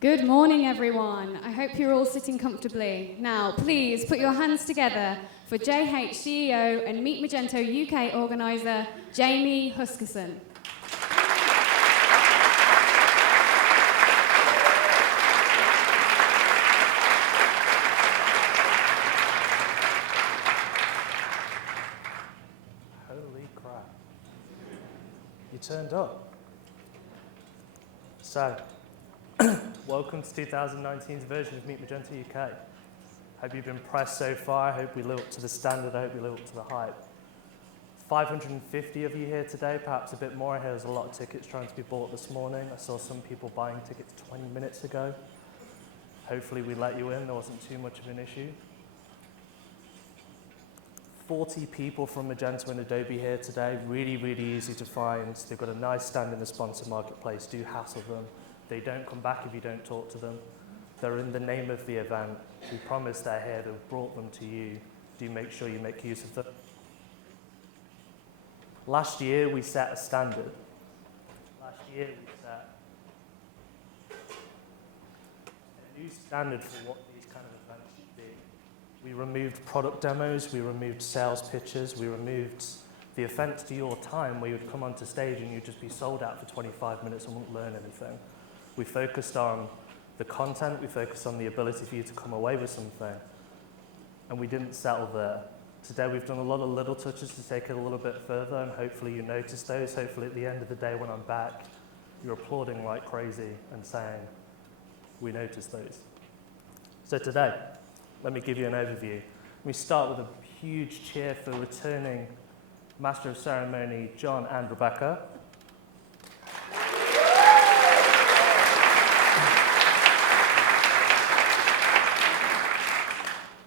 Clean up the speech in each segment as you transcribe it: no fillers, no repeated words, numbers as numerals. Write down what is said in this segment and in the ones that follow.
Good morning, everyone. I hope you're all sitting comfortably. Now, please put your hands together for JH CEO and Meet Magento UK organiser, Jamie Huskisson. Holy crap. You turned up. So, welcome to 2019's version of Meet Magento UK. Hope you've been impressed so far. I hope we live up to the standard. I hope we live up to the hype. 550 of you here today, perhaps a bit more. I hear there's a lot of tickets trying to be bought this morning. I saw some people buying tickets 20 minutes ago. Hopefully we let you in. There wasn't too much of an issue. 40 people from Magento and Adobe here today. Really, really easy to find. They've got a nice stand in the sponsor marketplace. Do hassle them. They don't come back if you don't talk to them. They're in the name of the event. We promise they're here. They've brought them to you. Do make sure you make use of them. Last year, we set a standard. Last year, we set a new standard for what these kind of events should be. We removed product demos, we removed sales pitches, we removed the offense to your time where you'd come onto stage and you'd just be sold out for 25 minutes and wouldn't learn anything. We focused on the content, we focused on the ability for you to come away with something, and we didn't settle there. Today we've done a lot of little touches to take it a little bit further, and hopefully you notice those. Hopefully at the end of the day when I'm back, you're applauding like crazy and saying, we noticed those. So today, let me give you an overview. We start with a huge cheer for returning Master of Ceremony John and Rebecca.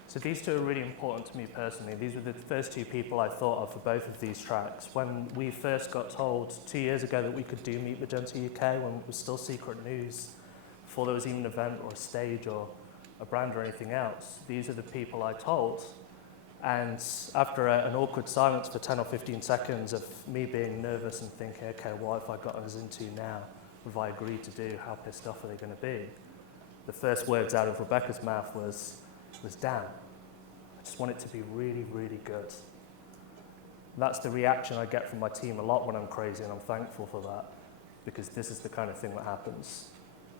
So these two are really important to me personally. These were the first two people I thought of for both of these tracks. When we first got told 2 years ago that we could do Meet Magento UK, when it was still secret news, before there was even an event or a stage or a brand or anything else, these are the people I told. And after an awkward silence for 10 or 15 seconds of me being nervous and thinking, okay, what have I gotten us into now? What have I agreed to do? How pissed off are they going to be? The first words out of Rebecca's mouth was damn. I just want it to be really, really good. And that's the reaction I get from my team a lot when I'm crazy, and I'm thankful for that, because this is the kind of thing that happens.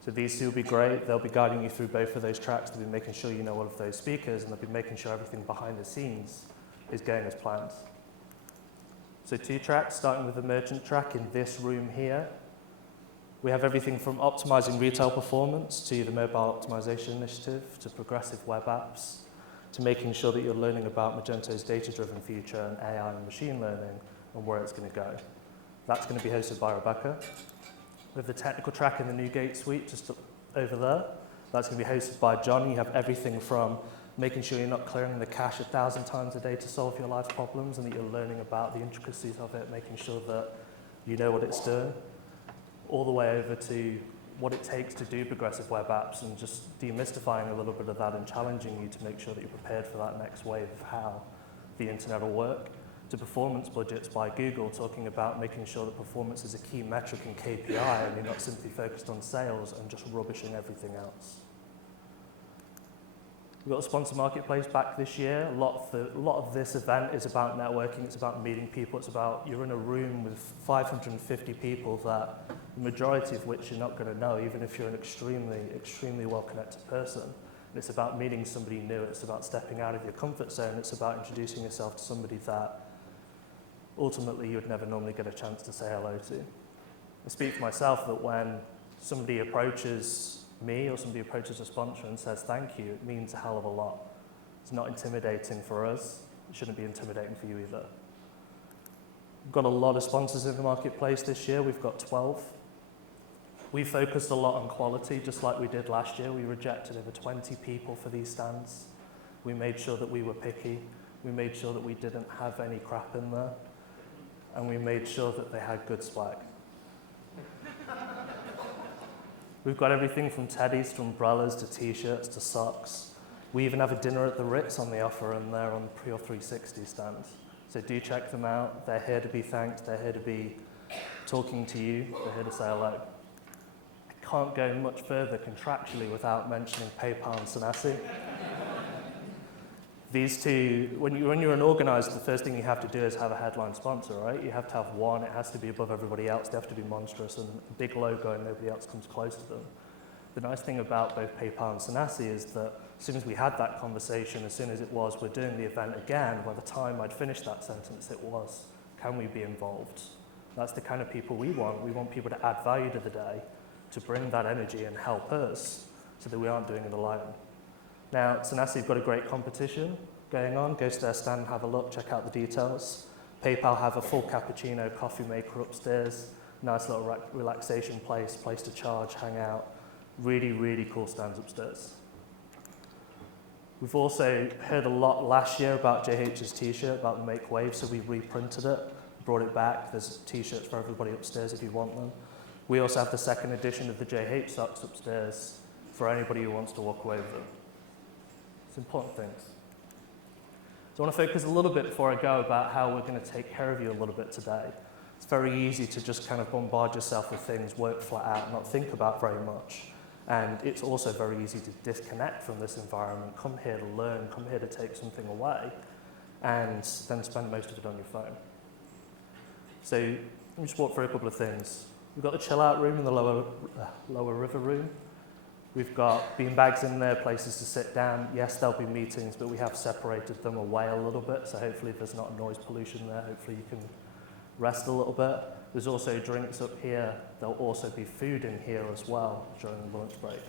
So these two will be great. They'll be guiding you through both of those tracks. They'll be making sure you know all of those speakers, and they'll be making sure everything behind the scenes is going as planned. So 2 tracks, starting with the merchant track in this room here. We have everything from optimizing retail performance to the mobile optimization initiative to progressive web apps to making sure that you're learning about Magento's data-driven future and AI and machine learning and where it's going to go. That's going to be hosted by Rebecca. We have the technical track in the Newgate suite just over there. That's going to be hosted by John. You have everything from making sure you're not clearing the cache 1,000 times a day to solve your life's problems and that you're learning about the intricacies of it, making sure that you know what it's doing, all the way over to what it takes to do progressive web apps and just demystifying a little bit of that and challenging you to make sure that you're prepared for that next wave of how the internet will work, to performance budgets by Google, talking about making sure that performance is a key metric and KPI and you're not simply focused on sales and just rubbishing everything else. We've got a sponsor marketplace back this year. A lot of this event is about networking, it's about meeting people, it's about you're in a room with 550 people that the majority of which you're not going to know, even if you're an extremely, extremely well-connected person. And it's about meeting somebody new, it's about stepping out of your comfort zone, it's about introducing yourself to somebody that ultimately you would never normally get a chance to say hello to. I speak for myself that when somebody approaches me or somebody approaches a sponsor and says thank you, it means a hell of a lot. It's not intimidating for us. It shouldn't be intimidating for you either. We've got a lot of sponsors in the marketplace this year. We've got 12. We focused a lot on quality, just like we did last year. We rejected over 20 people for these stands. We made sure that we were picky. We made sure that we didn't have any crap in there. And we made sure that they had good swag. We've got everything from teddies to umbrellas to t-shirts to socks. We even have a dinner at the Ritz on the offer and they're on the Pre or 360 stand. So do check them out. They're here to be thanked. They're here to be talking to you. They're here to say hello. I can't go much further contractually without mentioning PayPal and Sanasi. These two, when you're an organizer, the first thing you have to do is have a headline sponsor, right? You have to have one, it has to be above everybody else, they have to be monstrous and a big logo and nobody else comes close to them. The nice thing about both PayPal and Sanasi is that as soon as we had that conversation, as soon as it was, we're doing the event again, by the time I'd finished that sentence, it was, can we be involved? That's the kind of people we want. We want people to add value to the day, to bring that energy and help us so that we aren't doing it alone. Now, Sanasi have got a great competition going on. Go to their stand, have a look, check out the details. PayPal have a full cappuccino coffee maker upstairs, nice little relaxation place to charge, hang out. Really, really cool stands upstairs. We've also heard a lot last year about JH's t-shirt, about the Make Wave, so we reprinted it, brought it back. There's t-shirts for everybody upstairs if you want them. We also have the second edition of the JH socks upstairs for anybody who wants to walk away with them. It's important things. So I want to focus a little bit before I go about how we're going to take care of you a little bit today. It's very easy to just kind of bombard yourself with things, work flat out, not think about very much. And it's also very easy to disconnect from this environment, come here to learn, come here to take something away, and then spend most of it on your phone. So let me just walk through a couple of things. We've got the chill out room in the lower river room. We've got bean bags in there, places to sit down. Yes, there'll be meetings, but we have separated them away a little bit, so hopefully there's not noise pollution there. Hopefully you can rest a little bit. There's also drinks up here. There'll also be food in here as well during the lunch break.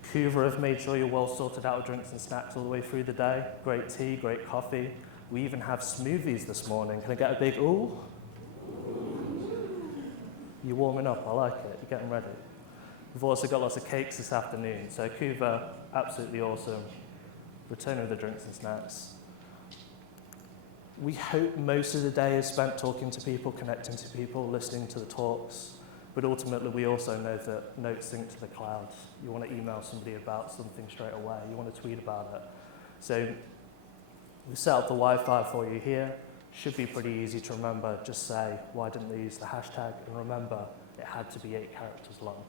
Vancouver have made sure you're well sorted out with drinks and snacks all the way through the day. Great tea, great coffee. We even have smoothies this morning. Can I get a big ooh? You're warming up, I like it. You're getting ready. We've also got lots of cakes this afternoon. So Cuba, absolutely awesome. Return with the drinks and snacks. We hope most of the day is spent talking to people, connecting to people, listening to the talks. But ultimately, we also know that notes sync to the cloud. You want to email somebody about something straight away. You want to tweet about it. So we set up the Wi-Fi for you here. Should be pretty easy to remember. Just say, why didn't they use the hashtag? And remember, it had to be 8 characters long.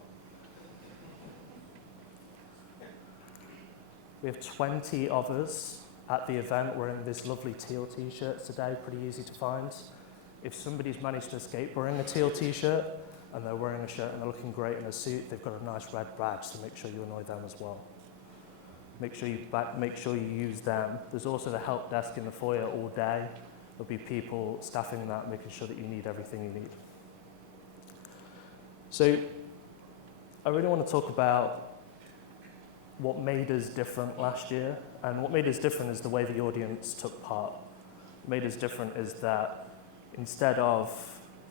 We have 20 of us at the event wearing these lovely teal t-shirts today, pretty easy to find. If somebody's managed to escape wearing a teal t-shirt and they're wearing a shirt and they're looking great in a suit, they've got a nice red badge, so make sure you annoy them as well. Make sure you use them. There's also the help desk in the foyer all day. There'll be people staffing that, making sure that you need everything you need. So I really want to talk about what made us different last year. And what made us different is the way the audience took part. What made us different is that instead of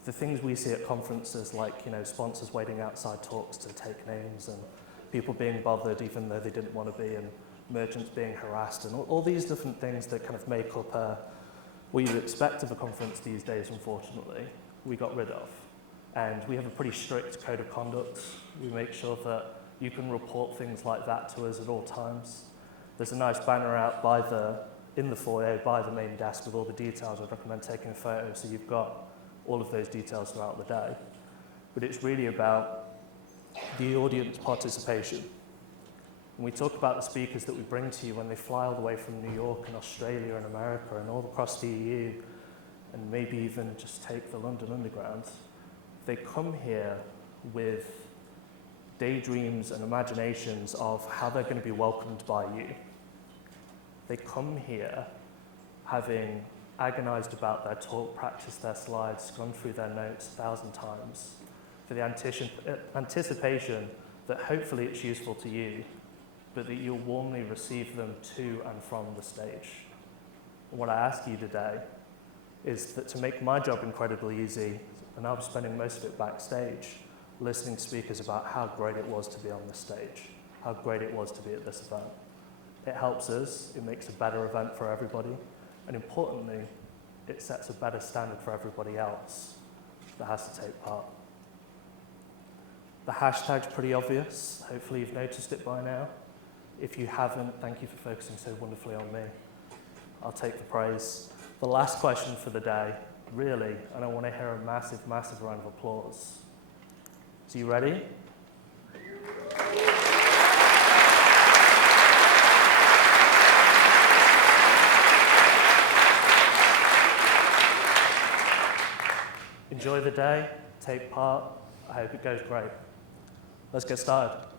the things we see at conferences, like sponsors waiting outside talks to take names and people being bothered even though they didn't want to be, and merchants being harassed, and all these different things that kind of make up what you'd expect of a conference these days, unfortunately, we got rid of. And we have a pretty strict code of conduct. We make sure that you can report things like that to us at all times. There's a nice banner out in the foyer by the main desk with all the details. I'd recommend taking a photo so you've got all of those details throughout the day. But it's really about the audience participation. When we talk about the speakers that we bring to you when they fly all the way from New York and Australia and America and all across the EU, and maybe even just take the London Underground, they come here with daydreams and imaginations of how they're going to be welcomed by you. They come here having agonized about their talk, practiced their slides, gone through their notes 1,000 times, for the anticipation that hopefully it's useful to you, but that you'll warmly receive them to and from the stage. And what I ask you today is that to make my job incredibly easy, and I'll be spending most of it backstage, listening to speakers about how great it was to be on this stage, how great it was to be at this event. It helps us, it makes a better event for everybody, and importantly, it sets a better standard for everybody else that has to take part. The hashtag's pretty obvious. Hopefully you've noticed it by now. If you haven't, thank you for focusing so wonderfully on me. I'll take the praise. The last question for the day, really, and I want to hear a massive, massive round of applause. So you ready? Enjoy the day, take part. I hope it goes great. Let's get started.